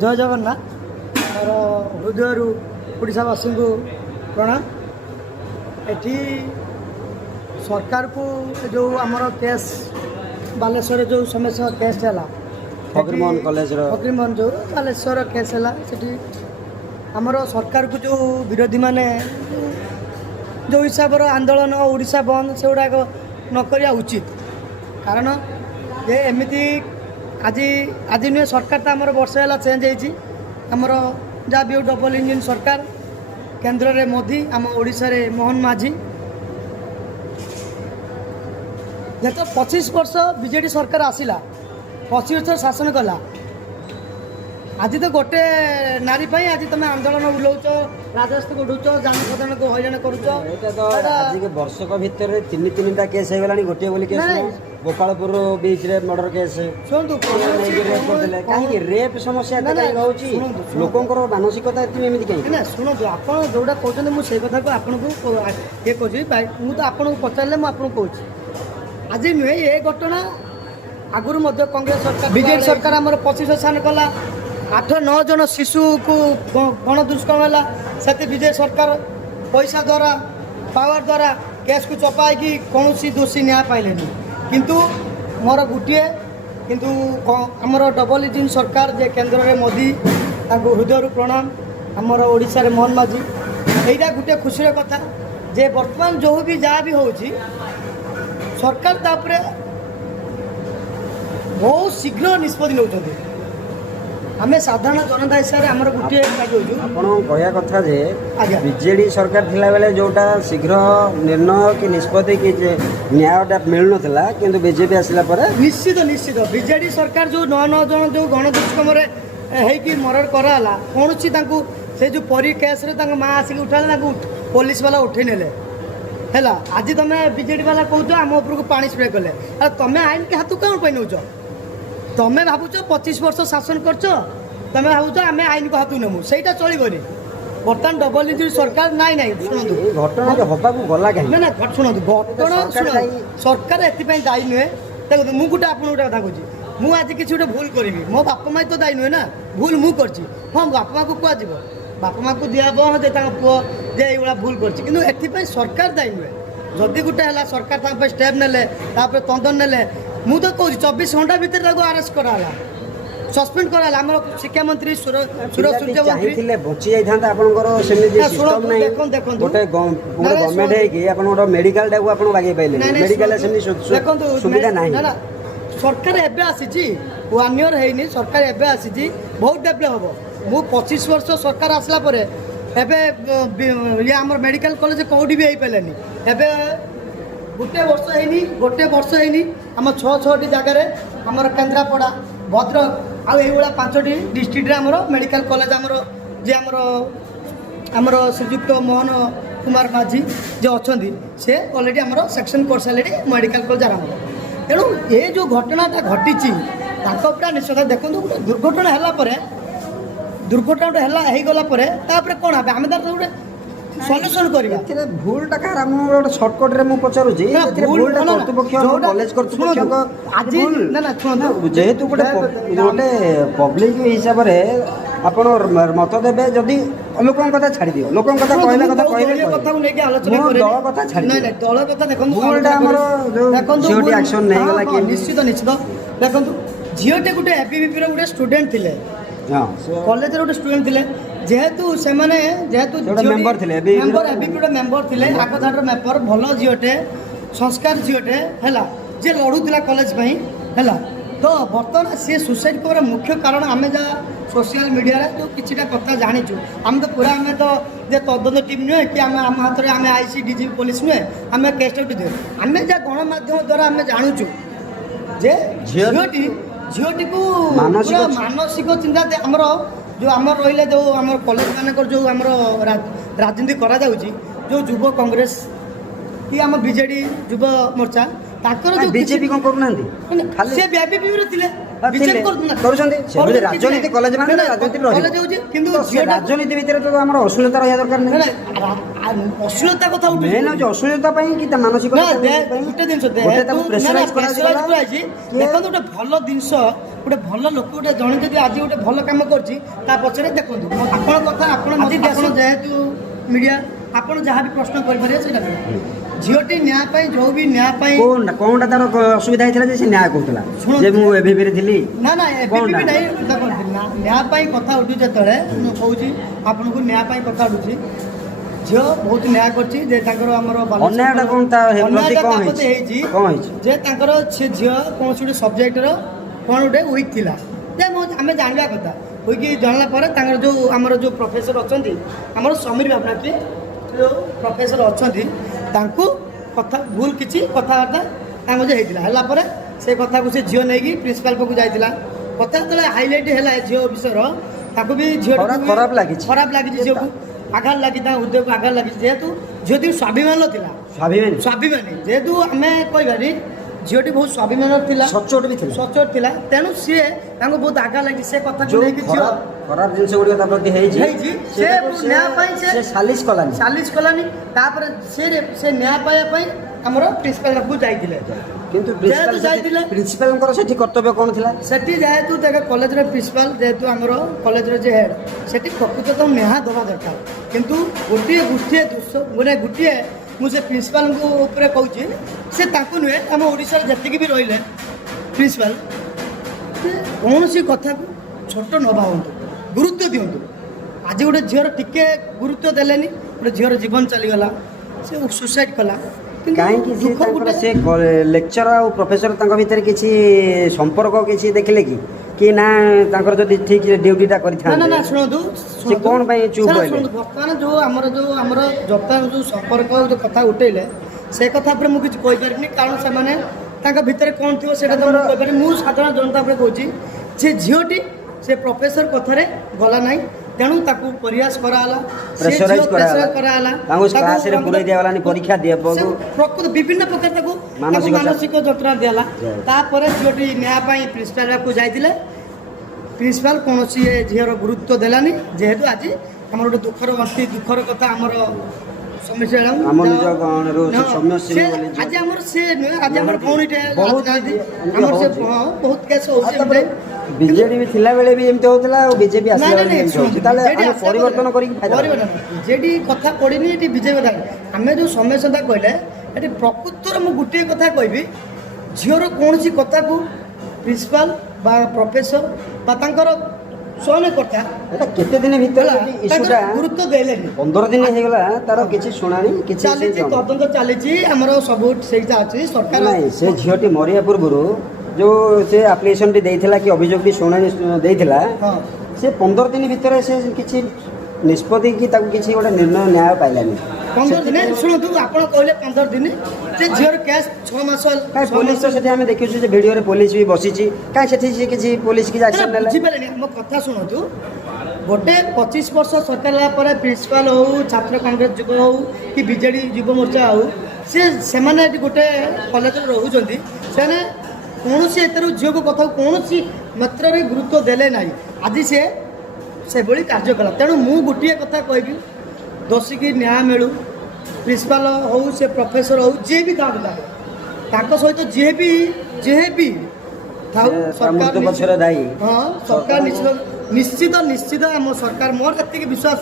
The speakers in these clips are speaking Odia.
जय जगन्नाथ मोर हृदय ओडावासी को प्रणाम। एटी सरकार को जो आमर केस बालेश्वर जो समस्या केस है फकीरमोहन कॉलेज फकीरमोहन जो बालेश्वर केस है आमर सरकार को जो विरोधी माने जो हिसाब आंदोलन ओडिशा बंद से गुड़ाक नक उचित कारण ये एमती आज आज नुहे सरकार तो आमर वर्ष है चेंज होमर जहाँ भी डबल इंजिन सरकार केन्द्र में मोदी आम ओडिशा रे मोहन माझी जत 25 वर्ष बीजेडी सरकार आसिला 25 वर्ष शासन कला आज तो गोटे नारी आज तुम आंदोलन उलौच राजस्व को उड़ौच जनसाधारण को हईराण कर वर्षक भितर तीन टा केस हो गला गोटे बोली केस गोपालपुर बीच रे मर्डर केस कहीं रेप समस्या लोकंर मानसिकता कहीं शुणु आप जोटा कहते मुझे कथा को आपको ये कहूँ मुझे आपको पचारे मुझे कहूँ आज नुहे ये घटना आगुरी कांग्रेस सरकार बीजेपी सरकार आम 25 स्थान कला 8-9 जन शिशु को गण दुष्कर्म है से विजय सरकार पैसा द्वारा पावर द्वारा केस को चपाई कौन दोषी न्याय पाइले किंतु मोर गोटे किंतु आमर डबल इंजिन सरकार जे केन्द्र में मोदी हृदय प्रणाम आमर ओडिशा रे मोहन माझी यहीटा गोटे खुशी कथा जे वर्तमान जो भी जहाँ भी हो सरकार तापरे बहुत शीघ्र निष्पत्ति नौकरी आम साधारण जनता हिसाब से आमर गोटे कहया कथा जे बीजेडी सरकार थिला बेले जोटा शीघ्र निर्णय कि निष्पत्ति कि न्यायटा मिलु नथिला किंतु बीजेपी आसिला परे निश्चित निश्चित बीजेडी सरकार जो 9 जन जो गण दुष्कर्म है मर्डर कराला कौन से जो परी केस रे माँ आसिक उठा पुलिस वाला उठे नेले है आज तुम बीजेडी वाला कौच आम उपरको पानी स्प्रे कले तुम आईन के हाथ कौन पे नौ तुम्हें भावुच 25 वर्ष शासन कर तुम्हें भावुच आम आईन को हाथ नेमु से चलनी बर्तमान डबल इंजिन सरकार नाई नाई शुणु घटना गला कहीं ना शुणु घटना सरकार एपाई दायी नुहे देखो मुझे गोटे आप गोटे कथा कहूँ मुझे आज किसी गोटे भूल करी मो बापा माँ तो दायी नुहे ना भूल मुझे हाँ बापा माँ को कह बापा माँ को दिहब हाँ जे पुओ जे ये भूल कर सरकार दायी नुहे जदि गोटे है सरकार स्टेप नेले तंदन नेले मु तो कहूँ 24 घंटा भितर अरेस्ट कराला सस्पेंड कराला आम शिक्षा मंत्री चाहे बची जाता गवर्नमेंट है मेडिकल लगे पाइले मेडिकल सुविधा ना सरकार एबे आसी 1 ईयर है सरकार एबे आसी बहुत डेभलप हम मु 25 वर्ष सरकार आसला परे एबे ये आम मेडिकल कॉलेज कौटी भी पारे एबे गोटे वर्ष है आम 6-6टी जगार आमर केन्द्रापड़ा भद्रक आउ 5टी डिस्ट्रिक्ट आमर मेडिकल कॉलेज आमर जे आमर श्रीजुक्त मोहन कुमार माझी जो अच्छा से अलरेडी आमर सेक्शन कर सारे मेडिकल कॉलेज आरंभ तेणु ये जो घटनाटा घटी निश्चय देखो गोटे दुर्घटना है दुर्घटना है कौन आम गोटे सल्यूशन करबा भूलटा कार गोटे सर्टकट रे मु पचारुची भूलटा कर्तृपक्ष कॉलेज कर्तृपक्ष आज ना ना सुनो जेहेतु गोटे पब्लिक हिसाब रे आपण मत देबे जदि लोकन कथा छाड़ी दियो लोकन कथा कहला कथा कहबे कथा को लेके आलोचना करे दल कथा छाड़ी नहीं नहीं दल कथा देखो भूलटा हमर देखो जीओटी एक्शन नहीं गला कि निश्चित निश्चित देखो जीओटी गोटे एबीवीपी रे गोटे स्टूडेंट थिले हां कॉलेज रे गोटे स्टूडेंट थिले जेहेतु से जेहेतु मेंबर थिले एबीपी मेंबर थिले आगधार मेंबर भल झीटे संस्कार झीटे है जे लड़ूला कॉलेज है तो बर्तमान सी सुसाइड कर मुख्य कारण आम जहाँ सोशल मीडिया जो किसी कथा जाचु आम तो पूरा आम तो जे तदंत टीम नुहे कि आम हाथ में आम आईसी डीजीपी पुलिस नुहे आम केस दे आम जहाँ गणमाध्यम द्वारा आम जाचु जे झीटी को मानसिक चिंता आमर जो आम रही जो आम कॉलेज मानक जो आम राजनीति करा जो युव कांग्रेस कि आम बीजेडी युव मोर्चा ତାଙ୍କର ଯୋଉ ବିଜେପି କଣ କରୁନାହାନ୍ତି ଖାଲି ସେ ବିଜେପି ରେ ଥିଲେ ବିଜେପି କରୁଛନ୍ତି ସେମିତି ରାଜନୀତି କଲେଜ ମାନେ ରାଜନୀତି ରହିବ କିନ୍ତୁ ରାଜନୀତି ଭିତରେ ତ ଆମର ଅଶ୍ଳୀଳତା ରହିବା ଦରକାର ନାହିଁ ଅଶ୍ଳୀଳତା କଥା ଉଠୁଛି ମେନ୍ ହଉଛି ଅଶ୍ଳୀଳତା ପାଇଁ କି ତା ମାନସିକ ଗୋଟେ ଜିନିଷ ଦେଖନ୍ତୁ ଗୋଟେ ଭଲ ଜିନିଷ ଗୋଟେ ଭଲ ଲୋକ ଗୋଟେ ଜଣେ ଯଦି ଆଜି ଗୋଟେ ଭଲ କାମ କରୁଛି ତା ପଛରେ ଦେଖନ୍ତୁ ଆପଣ କଥା ଆପଣ ଯେହେତୁ ମିଡ଼ିଆ ଆପଣ ଯାହା ବି ପ୍ରଶ୍ନ କରିପାରିବେ ସେଇଟା ଝିଅଟି ନ୍ୟାୟ ପାଇଁ ଯୋଉ ବି ନ୍ୟାୟ ପାଇଁ କଣଟା ତାର ଅସୁବିଧା ହେଇଥିଲା ଯେ ସେ ନ୍ୟାୟ କରୁଥିଲା ଯେ ମୁଁ ଏବିପିରେ ଥିଲି ନା ଏବିପି ନାହିଁ ନ୍ୟାୟ ପାଇଁ କଥା ଉଠୁଛି ଯେତେବେଳେ ମୁଁ କହୁଛି ଆପଣଙ୍କୁ ନ୍ୟାୟ ପାଇଁ କଥା ଉଠୁଛି ଝିଅ ବହୁତ ନ୍ୟାୟ କରିଛି ଯେ ତାଙ୍କର ଆମର ହେଇଛି ଯେ ତାଙ୍କର ସେ ଝିଅ କୌଣସି ଗୋଟେ ସବଜେକ୍ଟର କ'ଣ ଗୋଟେ ୱିକ୍ ଥିଲା ଯେ ଆମେ ଜାଣିବା କଥା ୱିକ୍ ଜାଣିଲା ପରେ ତାଙ୍କର ଯେଉଁ ଆମର ଯେଉଁ ପ୍ରଫେସର ଅଛନ୍ତି ଆମର ସମୀର ବାବୁନାଥୀ ଯେଉଁ ପ୍ରଫେସର ଅଛନ୍ତି ତାଙ୍କୁ କଥା ଭୁଲ କିଛି କଥାବାର୍ତ୍ତା ତାଙ୍କ ଯେ ହେଇଥିଲା ହେଲା ପରେ ସେ କଥାକୁ ସେ ଝିଅ ନେଇକି ପ୍ରିନ୍ସିପାଲ ପାଖକୁ ଯାଇଥିଲା କଥା ଯେତେବେଳେ ହାଇଲାଇଟ୍ ହେଲା ଝିଅ ବିଷୟର ତାକୁ ବି ଝିଅ ଖରାପ ଲାଗିଛି ଝିଅକୁ ଆଘାତ ଲାଗି ତା ଉଦ୍ୟୋଗକୁ ଆଘାତ ଲାଗିଛି ଯେହେତୁ ଝିଅଟି ସ୍ୱାଭିମାନ ଥିଲା ସ୍ୱାଭିମାନୀ ଯେହେତୁ ଆମେ କହିବାନି ଝିଅଟି ବହୁତ ସ୍ୱାଭିମାନ ଥିଲା ସଚ୍ଚୋଟ ଥିଲା ତେଣୁ ସିଏ ତାଙ୍କୁ ବହୁତ ଆଘାତ ଲାଗି ସେ କଥାକୁ ନେଇକି ଝିଅ ଖରାପ ଜିନିଷ ଗୁଡ଼ିକ ତା ପ୍ରତି ହେଇଛି ସେ ନ୍ୟାୟ ପାଇଁ ସେ ସାଲିସ କଲାନି ତାପରେ ସେ ନ୍ୟାୟ ପାଇବା ପାଇଁ ଆମର ପ୍ରିନ୍ସିପାଲ ପାଖକୁ ଯାଇଥିଲେ କିନ୍ତୁ ପ୍ରିନ୍ସିପାଲଙ୍କର ସେଠି କର୍ତ୍ତବ୍ୟ କ'ଣ ଥିଲା ସେଠି ଯେହେତୁ କଲେଜର ପ୍ରିନ୍ସିପାଲ ଯେହେତୁ ଆମର କଲେଜର ଯେ ହେଡ୍ ସେଠି ପ୍ରକୃତ ନ୍ୟାୟ ଦେବା ଦରକାର କିନ୍ତୁ ଗୋଟିଏ ମୁଁ ସେ ପ୍ରିନ୍ସିପାଲଙ୍କ ଉପରେ କହୁଛି ସେ ତାଙ୍କୁ ନୁହେଁ ଆମ ଓଡ଼ିଶାରେ ଯେତିକି ବି ରହିଲେ ପ୍ରିନ୍ସିପାଲ କୌଣସି କଥାକୁ ଛୋଟ ନ ଭାବନ୍ତୁ ଗୁରୁତ୍ୱ ଦିଅନ୍ତୁ ଆଜି ଗୋଟେ ଝିଅର ଟିକେ ଗୁରୁତ୍ୱ ଦେଲେନି ଗୋଟେ ଝିଅର ଜୀବନ ଚାଲିଗଲା ସେ ସୁସାଇଡ୍ କଲା କାହିଁକି ସେ ଲେକ୍ଚର ଆଉ ପ୍ରଫେସର ତାଙ୍କ ଭିତରେ କିଛି ସମ୍ପର୍କ କିଛି ଦେଖିଲେ କି ନା ତାଙ୍କର ଯଦି ଠିକ୍ ଡ୍ୟୁଟିଟା କରିଥାନ୍ତେ ନା ଶୁଣନ୍ତୁ ସେ କ'ଣ ପାଇଁ ଚୁପ୍ ରହିଲେ ବର୍ତ୍ତମାନ ଯେଉଁ ସମ୍ପର୍କ ଯେଉଁ କଥା ଉଠେଇଲେ ସେ କଥା ଉପରେ ମୁଁ କିଛି କହିପାରିବିନି କାରଣ ସେମାନେ ତାଙ୍କ ଭିତରେ କ'ଣ ଥିବ ସେଇଟା ତ ମୁଁ କହିପାରିବି ମୁଁ ସାଧାରଣ ଜନତା ଉପରେ କହୁଛି ସେ ଝିଅଟି ସେ ପ୍ରଫେସର କଥାରେ ଗଲା ନାହିଁ ତେଣୁ ତାକୁ ପରିହାସ କରାହେଲା ପ୍ରକୃତ ବିଭିନ୍ନ ପ୍ରକାର ତାକୁ ମାନସିକ ଯନ୍ତ୍ରଣା ଦିଆହେଲା ତାପରେ ଝିଅଟି ନ୍ୟାୟ ପାଇଁ ପ୍ରିନ୍ସିପାଲ ପାଖକୁ ଯାଇଥିଲେ ପ୍ରିନ୍ସିପାଲ କୌଣସି ଝିଅର ଗୁରୁତ୍ୱ ଦେଲାନି ଯେହେତୁ ଆଜି ଆମର ଗୋଟେ ଦୁଃଖର କଥା ଆମର ଆଜି ଆମର ସେ ନୁହେଁ ଆଜି ଆମର ଭଉଣୀଟେ ବହୁତ କେସ୍ ହେଉଛି ବିଜେଡି ବି ଥିଲାବେଳେ ବି ଏମିତି ହଉଥିଲା ଆଉ ବିଜେପି ଆସିଲା ତାହେଲେ ପରିବର୍ତ୍ତନ କରିକି ବିଜେଡି କଥା ପଡ଼ିନି ଏଠି ବିଜେପି କଥା ଆମେ ଯେଉଁ ସମସ୍ୟା କହିଲେ ଏଠି ପ୍ରକୃତରେ ମୁଁ ଗୋଟିଏ କଥା କହିବି ଝିଅର କୌଣସି କଥାକୁ ପ୍ରିନ୍ସିପାଲ ବା ପ୍ରଫେସର ବା ତାଙ୍କର ଶୟନକର୍ତ୍ତା ଏଟା କେତେ ଦିନ ଭିତରେ ଗୁରୁତ୍ୱ ଦେଲେନି 15 ଦିନ ହେଇଗଲା ତାର କିଛି ଶୁଣାଣି କିଛି ତଦନ୍ତ ଚାଲିଛି ଆମର ସବୁ ସେଇଟା ଅଛି ସରକାର ସେ ଝିଅଟି ମରିବା ପୂର୍ବରୁ ଯେଉଁ ସେ ଆପ୍ଲିକେସନଟି ଦେଇଥିଲା କି ଅଭିଯୋଗଟି ଶୁଣାଣି ଦେଇଥିଲା ସେ 15 ଦିନ ଭିତରେ ସେ କିଛି ନିଷ୍ପତ୍ତି କି ତାକୁ କିଛି ଗୋଟେ ନିର୍ଣ୍ଣୟ ନ୍ୟାୟ ପାଇଲାନି 15 ଦିନ ଶୁଣନ୍ତୁ ଆପଣ କହିଲେ 15 ଦିନ ସେ ଝିଅର କେସ୍ 6 ମାସ ପୋଲିସ ତ ସେଠି ଆମେ ଦେଖିଛୁ ଯେ ଭିଡ଼ିଓରେ ପୋଲିସ ବି ବସିଛି କାହିଁ ସେଠି ସେ କିଛି ପୋଲିସ କିଛି ଆକ୍ସନ ନେଲା ବୁଝିପାରିଲେନି ଆମ କଥା ଶୁଣନ୍ତୁ ଗୋଟେ 25 ବର୍ଷ ସରକାର ହେଲା ପରେ ପ୍ରିନ୍ସିପାଲ ହଉ ଛାତ୍ର କଂଗ୍ରେସ ଯୁବ ହଉ କି ବିଜେଡି ଯୁବ ମୋର୍ଚ୍ଚା ହଉ ସେମାନେ ଏଠି ଗୋଟେ କଲେଜରେ ରହୁଛନ୍ତି ସେମାନେ କୌଣସି ଏଥିରୁ ଝିଅକୁ କଥାକୁ କୌଣସି ମାତ୍ରାରେ ଗୁରୁତ୍ୱ ଦେଲେ ନାହିଁ ଆଜି ସେଭଳି କାର୍ଯ୍ୟ କଲା ତେଣୁ ମୁଁ ଗୋଟିଏ କଥା କହିବି ଦୋଷୀକି ନ୍ୟାୟ ମିଳୁ ପ୍ରିନ୍ସିପାଲ ହଉ ସେ ପ୍ରଫେସର ହଉ ଯିଏ ବି ଥାଆନ୍ତୁ ତାଙ୍କ ସହିତ ଯିଏ ବି ଥାଉ ସରକାର ନିଶ୍ଚିତ ଆମ ସରକାର ମୋର ଯେତିକି ବିଶ୍ୱାସ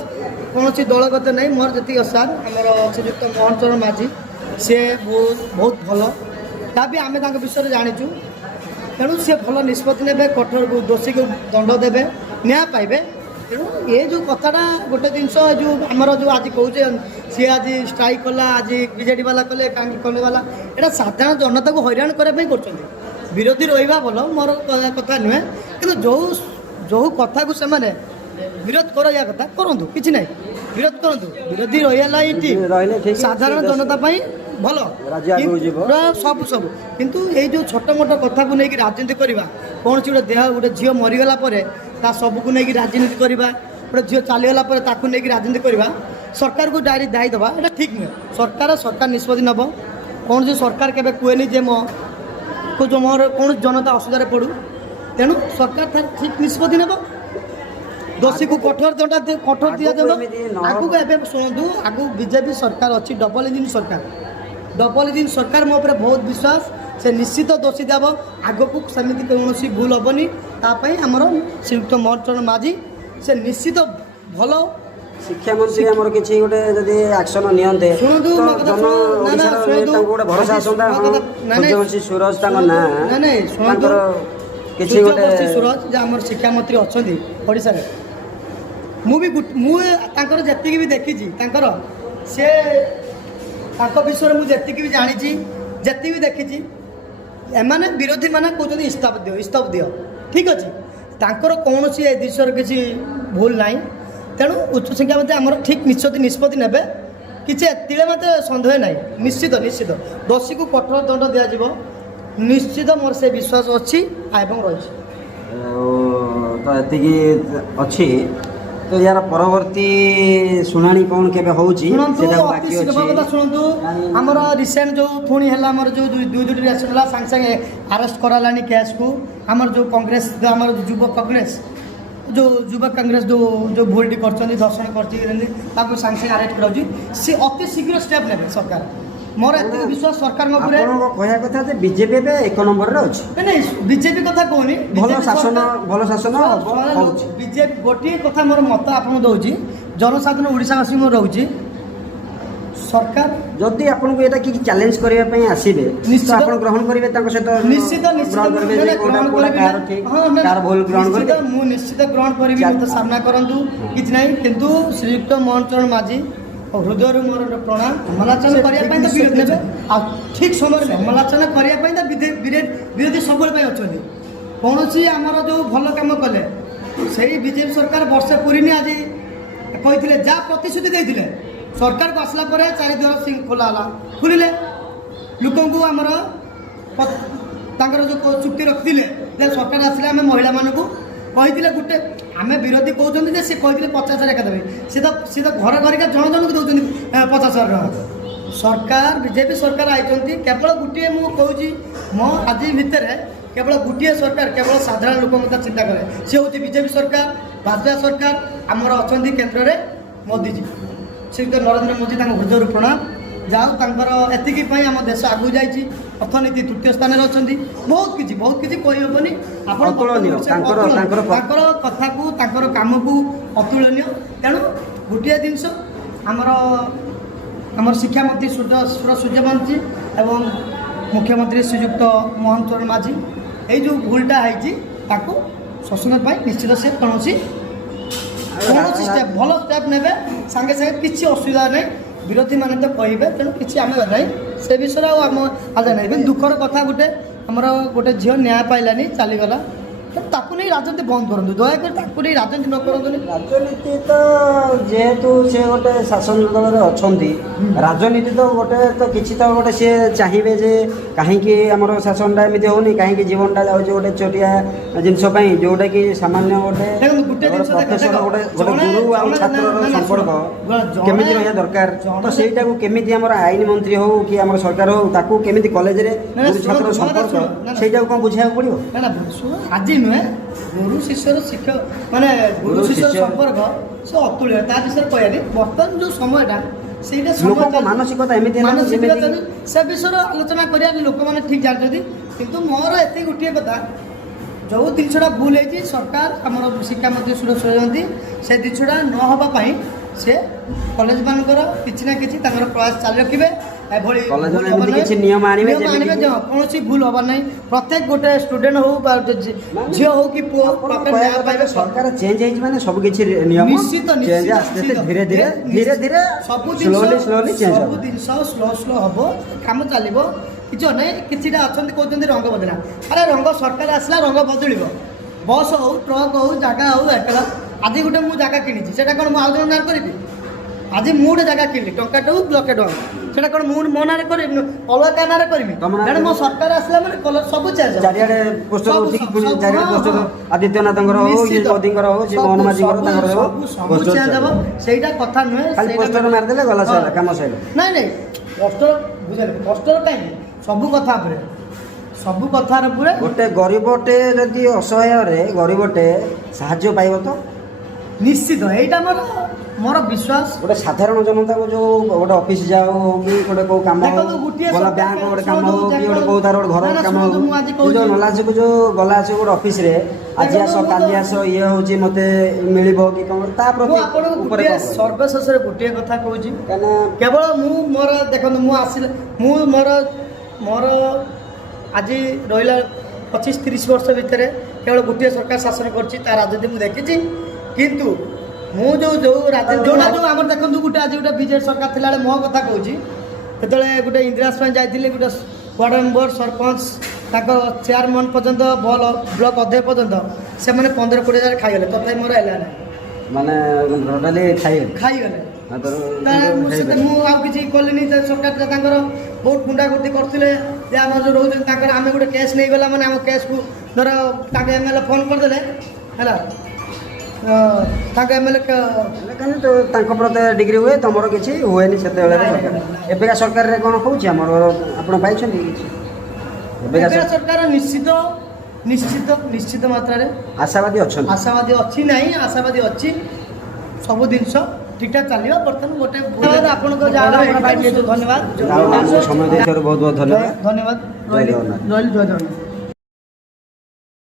କୌଣସି ଦଳଗତ ନାହିଁ ମୋର ଯେତିକି ଆଶା ଆମର ଶ୍ରୀଯୁକ୍ତ ମୋହନ ଚରଣ ମାଝୀ ସେ ବହୁତ ଭଲ ତା ବି ଆମେ ତାଙ୍କ ବିଷୟରେ ଜାଣିଛୁ ତେଣୁ ସେ ଭଲ ନିଷ୍ପତ୍ତି ନେବେ କଠୋର ଦୋଷୀକୁ ଦଣ୍ଡ ଦେବେ ନ୍ୟାୟ ପାଇବେ ତେଣୁ ଏ ଯେଉଁ କଥାଟା ଗୋଟେ ଜିନିଷ ଯେଉଁ ଆମର ଯେଉଁ ଆଜି କହୁଛେ ସିଏ ଆଜି ଷ୍ଟ୍ରାଇକ୍ କଲା ଆଜି ବିଜେଡ଼ି ବାଲା କଲେ କାହିଁକି କଲେ ବାଲା ଏଇଟା ସାଧାରଣ ଜନତାକୁ ହଇରାଣ କରିବା ପାଇଁ କରୁଛନ୍ତି ବିରୋଧୀ ରହିବା ଭଲ ମୋର କଥା ନୁହେଁ କିନ୍ତୁ ଯେଉଁ କଥାକୁ ସେମାନେ ବିରୋଧ କରାଇବା କଥା କରନ୍ତୁ କିଛି ନାହିଁ ବିରୋଧ କରନ୍ତୁ ବିରୋଧୀ ରହିଲା ଏଇଠି ସାଧାରଣ ଜନତା ପାଇଁ ଭଲ ସବୁ କିନ୍ତୁ ଏଇ ଯେଉଁ ଛୋଟ ମୋଟ କଥାକୁ ନେଇକି ରାଜନୀତି କରିବା କୌଣସି ଗୋଟେ ଝିଅ ମରିଗଲା ପରେ ତା ସବୁକୁ ନେଇକି ରାଜନୀତି କରିବା ଗୋଟେ ଝିଅ ଚାଲିଗଲା ପରେ ତାକୁ ନେଇକି ରାଜନୀତି କରିବା ସରକାରକୁ ଦାୟୀ ଦେବା ଏଇଟା ଠିକ୍ ନୁହେଁ ସରକାର ନିଷ୍ପତ୍ତି ନେବ କୌଣସି ସରକାର କେବେ କୁହେନି ଯେ ମୋର କୌଣସି ଜନତା ଅସୁବିଧାରେ ପଡ଼ୁ। ତେଣୁ ସରକାର ତାର ଠିକ୍ ନିଷ୍ପତ୍ତି ନେବ, ଦୋଷୀକୁ କଠୋର ଦିଆଯିବ। ଆଗକୁ ଏବେ ଶୁଣନ୍ତୁ, ଆଗକୁ ବିଜେପି ସରକାର ଅଛି, ଡବଲ୍ ଇଞ୍ଜିନ୍ ସରକାର ମୋ ଉପରେ ବହୁତ ବିଶ୍ୱାସ। ସେ ନିଶ୍ଚିତ ଦୋଷୀ ଦେବ, ଆଗକୁ ସେମିତି କୌଣସି ଭୁଲ ହେବନି। ତା ପାଇଁ ଆମର ଶ୍ରୀଯୁକ୍ତ ମୋହନ ଚରଣ ମାଝୀ ସେ ନିଶ୍ଚିତ ଭଲ ଶିକ୍ଷାମନ୍ତ୍ରୀ ଆମର କିଛି ଗୋଟେ ଯଦି ଆକ୍ସନ ନିଅନ୍ତେ ଶୁଣନ୍ତୁ ତ ଜନ ଓଡ଼ିଶାର ତାଙ୍କୁ ଗୋଟେ ଭରସା ଆସନ୍ତା। ସୂର୍ଯ୍ୟବଂଶୀ ସୁରଜ ତାଙ୍କ ନାଁ, ତାଙ୍କର କିଛି ଗୋଟେ ସୁରଜ ଯେ ଆମର ଶିକ୍ଷାମନ୍ତ୍ରୀ ଅଛନ୍ତି ଓଡ଼ିଶାରେ। ମୁଁ ତାଙ୍କର ଯେତିକି ବି ଦେଖିଛି, ତାଙ୍କ ବିଷୟରେ ମୁଁ ଯେତିକି ବି ଜାଣିଛି, ଯେତିକି ବି ଦେଖିଛି, ଏମାନେ ବିରୋଧୀମାନେ କହୁଛନ୍ତି ଇସ୍ତଫା ଦିଅ। ଠିକ୍ ଅଛି, ତାଙ୍କର କୌଣସି ଏ ଦିଶର କିଛି ଭୁଲ ନାହିଁ। ତେଣୁ ଉଚ୍ଚଶିକ୍ଷାମନ୍ତ୍ରୀ ଆମର ଠିକ୍ ନିଷ୍ପତ୍ତି ନେବେ, କିଛି ଏତିରେ ମୋତେ ସନ୍ଦେହ ନାହିଁ। ନିଶ୍ଚିତ ଦୋଷୀକୁ କଠୋର ଦଣ୍ଡ ଦିଆଯିବ, ନିଶ୍ଚିତ ମୋର ସେ ବିଶ୍ୱାସ ଅଛି ଏବଂ ରହିଛି। ତ ଏତିକି ଅଛି। ତ ୟାର ପରବର୍ତ୍ତୀ ଶୁଣାଣି କ'ଣ କେବେ ହେଉଛି ଶୁଣନ୍ତୁ, ଆମର ରିସେଣ୍ଟ ଯେଉଁ ପୁଣି ହେଲା, ଆମର ଯେଉଁ ଦୁଇଟି ରିସେଣ୍ଟ ହେଲା, ସାଙ୍ଗେ ସାଙ୍ଗେ ଆରେଷ୍ଟ କରାଲାନି କେସ୍କୁ। ଆମର ଯେଉଁ କଂଗ୍ରେସ, ଆମର ଯୁବ କଂଗ୍ରେସ ଯେଉଁ ଭୁଲଟି କରିଛନ୍ତି, ଦର୍ଶନ କରିଛି, ତାକୁ ସାଙ୍ଗେ ସାଙ୍ଗେ ଆରେଷ୍ଟ କରାଯାଉଛି। ସେ ଅତି ଶୀଘ୍ର ଷ୍ଟେପ୍ ନେବେ ସରକାର। ମୋର ଏତିକି ବିଶ୍ୱାସ ସରକାରଙ୍କ ଉପରେ। କହିବା କଥା ଯେ ବିଜେପି ଏବେ 1 ନମ୍ବରରେ ଅଛି। ନାଇଁ, ବିଜେପି କଥା କହୁନି, ଭଲ ଶାସନ ବିଜେପି। ଗୋଟିଏ କଥା ମୋର ମତ ଆପଣଙ୍କୁ ଦେଉଛି, ଜନସାଧାରଣ ଓଡ଼ିଶାବାସୀ ମୋର ରହୁଛି, ସରକାର ଯଦି ଆପଣଙ୍କୁ ଏଇଟା କିଛି ଚ୍ୟାଲେଞ୍ଜ କରିବା ପାଇଁ ଆସିବେ, ନିଶ୍ଚିତ ଆପଣ ଗ୍ରହଣ କରିବେ ତାଙ୍କ ସହିତ? ନିଶ୍ଚିତ ଭୁଲ ଗ୍ରହଣ କରିବେ। ମୁଁ ନିଶ୍ଚିତ ଗ୍ରହଣ କରିବି, ମୋତେ ସାମ୍ନା କରନ୍ତୁ, କିଛି ନାହିଁ। କିନ୍ତୁ ଶ୍ରୀଯୁକ୍ତ ମୋହନ ଚରଣ ମାଝୀ ହୃଦୟରୁ ମୋର ପ୍ରଣାମ। ସମାଲୋଚନା କରିବା ପାଇଁ ତ ବିରୋଧୀ ନେବେ, ଆଉ ଠିକ୍ ସମୟରେ ସମାଲୋଚନା କରିବା ପାଇଁ ତ ବିରୋଧୀ ସବୁବେଳେ ପାଇଁ ଅଛନ୍ତି। କୌଣସି ଆମର ଯେଉଁ ଭଲ କାମ କଲେ, ସେଇ ବିଜେପି ସରକାର ବର୍ଷେ ପୁରିନି, ଆଜି କହିଥିଲେ ଯାହା ପ୍ରତିଶ୍ରୁତି ଦେଇଥିଲେ, ସରକାରକୁ ଆସିଲା ପରେ 4 ଦ୍ୱାର ଖୋଲା ହେଲା, ଖୋଲିଲେ ଲୋକଙ୍କୁ। ଆମର ତାଙ୍କର ଯେଉଁ ଚୁକ୍ତି ରଖିଥିଲେ ଯେ ସରକାର ଆସିଲେ ଆମେ ମହିଳାମାନଙ୍କୁ କହିଥିଲେ ଗୋଟେ, ଆମେ ବିରୋଧୀ କହୁଛନ୍ତି ଯେ ସେ କହିଥିଲେ 50,000 ଏକା ଦେବେ, ସେ ତ ଘର ଘରିକା ଜଣକୁ ଦେଉଛନ୍ତି 50,000 ଟଙ୍କା। ସରକାର ବିଜେପି ସରକାର ଆଇଛନ୍ତି, କେବଳ ଗୋଟିଏ ମୁଁ କହୁଛି, ମୋ ଆଜି ଭିତରେ କେବଳ ଗୋଟିଏ ସରକାର କେବଳ ସାଧାରଣ ଲୋକଙ୍କ କଥା ଚିନ୍ତା କରେ, ସେ ହେଉଛି ବିଜେପି ସରକାର, ବାଜପେୟୀ ସରକାର। ଆମର ଅଛନ୍ତି କେନ୍ଦ୍ରରେ ମୋଦିଜୀ, ଶ୍ରୀଯୁକ୍ତ ନରେନ୍ଦ୍ର ମୋଦି, ତାଙ୍କ ହୃଦୟରୁ ପ୍ରଣାମ। ଯାଉ ତାଙ୍କର ଏତିକି ପାଇଁ ଆମ ଦେଶ ଆଗକୁ ଯାଇଛି, ଅର୍ଥନୀତି 3ୟ ସ୍ଥାନରେ ଅଛନ୍ତି। ବହୁତ କିଛି କହିହେବନି। ଆପଣ ତାଙ୍କର କଥାକୁ, ତାଙ୍କର କାମକୁ ଅତୁଳନୀୟ। ତେଣୁ ଗୋଟିଏ ଜିନିଷ, ଆମର ଶିକ୍ଷାମନ୍ତ୍ରୀ ସୂର୍ଯ୍ୟବଂଶୀ ଏବଂ ମୁଖ୍ୟମନ୍ତ୍ରୀ ଶ୍ରୀଯୁକ୍ତ ମୋହନ ଚରଣ ମାଝୀ, ଏଇ ଯେଉଁ ଭୁଲଟା ହେଇଛି ତାକୁ ଶୋଷଣ ପାଇଁ ନିଶ୍ଚିତ ସେ କୌଣସି ଭଲ ଷ୍ଟେପ୍ ନେବେ। ସାଙ୍ଗେ କିଛି ଅସୁବିଧା ନାହିଁ, ବିରୋଧୀମାନେ ତ କହିବେ, ତେଣୁ କିଛି ଆମେ ନାହିଁ ସେ ବିଷୟରେ। ଆଉ ଆମ ଆଜ ନାହିଁ। କିନ୍ତୁ ଦୁଃଖର କଥା, ଆମର ଗୋଟେ ଝିଅ ନ୍ୟାୟ ପାଇଲାନି, ଚାଲିଗଲା। ତାକୁ ନେଇ ରାଜନୀତି ବନ୍ଦ କରନ୍ତୁ, ଦୟାକରି ତାକୁ ନେଇ ରାଜନୀତି ନ କରନ୍ତୁନି। ରାଜନୀତି ତ ଯେହେତୁ ସେ ଗୋଟେ ଶାସନ ଦଳରେ ଅଛନ୍ତି, ରାଜନୀତି ତ କିଛି ତ ଗୋଟେ ସିଏ ଚାହିଁବେ ଯେ କାହିଁକି ଆମର ଶାସନଟା ଏମିତି ହେଉନି, କାହିଁକି ଜୀବନଟା ଯାଉଛି ଗୋଟେ ଛୋଟିଆ ଜିନିଷ ପାଇଁ, ଯେଉଁଟାକି ସାମାନ୍ୟ ଗୋଟେ ପ୍ରଫେସର, ଗୋଟେ ଗୁରୁ ଆଉ ଛାତ୍ରର ସମ୍ପର୍କ କେମିତି ରହିବା ଦରକାର। ତ ସେଇଟାକୁ କେମିତି ଆମର ଆଇନ ମନ୍ତ୍ରୀ ହେଉ କି ଆମର ସରକାର ହେଉ, ତାକୁ କେମିତି କଲେଜରେ ଗୁରୁ ଛାତ୍ର ସମ୍ପର୍କ, ସେଇଟାକୁ କ'ଣ ବୁଝାଇବାକୁ ପଡ଼ିବ? ଆଜି ନୁହେଁ, ଗୁରୁ ଶିଷ୍ୟର ସମ୍ପର୍କ ସେ ଅତୁଳନୀୟ, ତା ବିଷୟରେ କହିବାନି। ବର୍ତ୍ତମାନ ଯେଉଁ ସମୟଟା, ସେଇଟା ମାନସିକତା ଏମିତି ସେ ବିଷୟରେ ଆଲୋଚନା କରିବା, ଲୋକମାନେ ଠିକ୍ ଜାଣିଛନ୍ତି। କିନ୍ତୁ ମୋର ଏତିକି ଗୋଟିଏ କଥା, ଯେଉଁ ଜିନିଷଟା ଭୁଲ ହେଇଛି, ସରକାର ଆମର ଶିକ୍ଷାମନ୍ତ୍ରୀ ସୁରକ୍ଷିତ, ସେ ଜିନିଷଟା ନ ହେବା ପାଇଁ ସେ କଲେଜମାନଙ୍କର କିଛି ନା କିଛି ତାଙ୍କର ପ୍ରୟାସ ଚାଲି ରଖିବେ। ଏଭଳି କିଛି ନିୟମ ଆଣିବେ, କୌଣସି ଭୁଲ ହବାର ନାହିଁ। ପ୍ରତ୍ୟେକ ଗୋଟେ ଷ୍ଟୁଡେଣ୍ଟ ହଉ ବା ଝିଅ ହଉ କି ପୁଅ, ସରକାର ଚେଞ୍ଜ ହେଇଛି ମାନେ ସବୁ କିଛି ନିୟମ ନିଶ୍ଚିତ ଧୀରେ ଧୀରେ ସବୁ ଜିନିଷ ସ୍ଲୋ ହବ, କାମ ଚାଲିବ। କିଛି ନାହିଁ, କିଛିଟା ଅଛନ୍ତି କହୁଛନ୍ତି ରଙ୍ଗ ବଦଳା। ଆରେ ରଙ୍ଗ ସରକାର ଆସିଲା, ରଙ୍ଗ ବଦଳିବ। ବସ୍ ହଉ, ଟ୍ରକ୍ ହଉ, ଜାଗା ହଉ, ଏକଲା। ଆଜି ଗୋଟେ ମୁଁ ଜାଗା କିଣିଛି, ସେଟା କ'ଣ ମୁଁ ଆଉ ଜଣ ନାଁରେ କରିବି? ଆଜି ମୁଁ ଗୋଟେ ଜାଗା କିଣିଲି, ଟଙ୍କାଟେ ହଉ 1,00,000 ଟଙ୍କା, ସେଟା କ'ଣ ମୁଁ ମୋ ନାଁରେ କରିବି, ଅଲଗା କାହା ନାଁରେ କରିବି? ତେଣୁ ମୋ ସରକାର ଆସିଲା ମାନେ ସବୁ ଚେଞ୍ଜ। ଚାରିଆଡ଼େ ପୋଷ୍ଟର ଆଦିତ୍ୟନାଥଙ୍କର ହଉ, ମୋଦିଙ୍କର ହଉ, ମୋହନ ମାଝୀଙ୍କର, ତାଙ୍କର ସବୁ ଚେଞ୍ଜ ହେବ। ସେଇଟା କଥା ନୁହେଁ, ପୋଷ୍ଟର ମାରିଦେଲେ ଗଲା, କାମ ସରିଲା। ନାଇଁ, ପୋଷ୍ଟର ବୁଝିଲେ କଷ୍ଟର କାହିଁକି ସବୁ କଥା ଉପରେ ସବୁ କଥାର ଉପରେ ଗୋଟେ ଗରିବଟେ ଯଦି ଅସହାୟରେ ଗରିବଟେ ସାହାଯ୍ୟ ପାଇବ ତ ନିଶ୍ଚିତ ଏଇଟା ମୋର ବିଶ୍ୱାସ। ଗୋଟେ ସାଧାରଣ ଜନତାକୁ ଯୋଉ ଗୋଟେ ଅଫିସ ଯାଉ କି ଗୋଟେ କୋଉ କାମ ଦେଖନ୍ତୁ, ଗୋଟିଏ ଭଲ ସରକାର ବ୍ୟାଙ୍କ ଗୋଟେ କାମ ହଉ କି ଶୁଣନ୍ତୁ, ଗୋଟେ କୋଉ ତାର ଗୋଟେ ଘର ନା, ନା, କାମ ହଉ ଶୁଣନ୍ତୁ, ମୁଁ ଆଜି କହୁଛି। ଯୋଉ ନଲାସିକୁ ଯୋଉ ଗଲା ଆସିବ ଗୋଟେ ଅଫିସରେ ଆଜି ଦେଖନ୍ତୁ, ଆସ ମୁଁ କାଲି ତ- ଆସ ଇଏ ହଉଛି ମତେ ମିଳିବ କି କଣ ତା ମୁଁ ପ୍ରତି ଆପଣଙ୍କୁ ଉପରେ ଗୋଟିଏ କଣ କହିବେ? ସର୍ବଶେଷରେ ଗୋଟିଏ କଥା କହୁଛି କାହିଁକିନା କେବଳ ମୁଁ ମୋର ଦେଖନ୍ତୁ ମୁଁ ଆସିଲେ ମୁଁ ମୋର ଆଜି ରହିଲା 25-30 ବର୍ଷ ଭିତରେ କେବଳ ଗୋଟିଏ ସରକାର ଶାସନ କରିଛି ତା ରାଜନୀତି ମୁଁ ଦେଖିଛି। କିନ୍ତୁ ମୁଁ ଯୋଉ ରାଜନୀତି ଯୋଉଟା ଯୋଉ ଆମର ଦେଖନ୍ତୁ ଗୋଟେ ଆଜି ଗୋଟେ ବିଜେପି ସରକାର ଥିଲାବେଳେ ମୋ କଥା କହୁଛି ସେତେବେଳେ ଗୋଟେ ଇନ୍ଦିରାବାସ ପାଇଁ ଯାଇଥିଲି ଗୋଟେ ୱାର୍ଡ଼ ମେମ୍ବର ସରପଞ୍ଚ ତାଙ୍କ ଚେୟାରମ୍ୟାନ୍ ପର୍ଯ୍ୟନ୍ତ ବ୍ଲକ ଅଧ୍ୟକ୍ଷ ପର୍ଯ୍ୟନ୍ତ ସେମାନେ 15-20 ହଜାର ଖାଇଗଲେ ତଥାପି ମୋର ହେଲା ନାହିଁ ମାନେ ଟୋଟାଲି ଖାଇଗଲେ। ମୁଁ ଆଉ କିଛି କଲିନି ସେ ସରକାର ତାଙ୍କର ବହୁତ ଗୁଣ୍ଡାଗୁର୍ଦି କରୁଥିଲେ ଯେ ଆମର ଯେଉଁ ରହୁଛନ୍ତି ତାଙ୍କର ଆମେ ଗୋଟେ କେସ୍ ନେଇଗଲା ମାନେ ଆମ କେସ୍କୁ ଧର ତାଙ୍କ MLA ଫୋନ୍ କରିଦେଲେ ହେଲା ତାଙ୍କ MLA କିନ୍ତୁ ତାଙ୍କ ପ୍ରତି ଡିଗ୍ରୀ ହୁଏ ତମର କିଛି ହୁଏନି ସେତେବେଳେ ସରକାର ଏବେକା ସରକାରରେ କ'ଣ ହଉଛି ଆମର ଆପଣ ପାଇଛନ୍ତି କିଛି ଏବେକା ସରକାର ନିଶ୍ଚିତ ମାତ୍ରାରେ ଆଶାବାଦୀ ଅଛନ୍ତି ଆଶାବାଦୀ ଅଛି ନାହିଁ ଆଶାବାଦୀ ଅଛି ସବୁ ଜିନିଷ ଠିକଠାକ ଚାଲିବ। ବର୍ତ୍ତମାନ ଗୋଟେ ଆପଣଙ୍କ ଯାହା ଧନ୍ୟବାଦ ସମୟ ଦେଇଥିବାରୁ ବହୁତ ବହୁତ ଧନ୍ୟବାଦ ଧନ୍ୟବାଦ ରହିଲି ଜୟ ଜଗନ୍ନାଥ।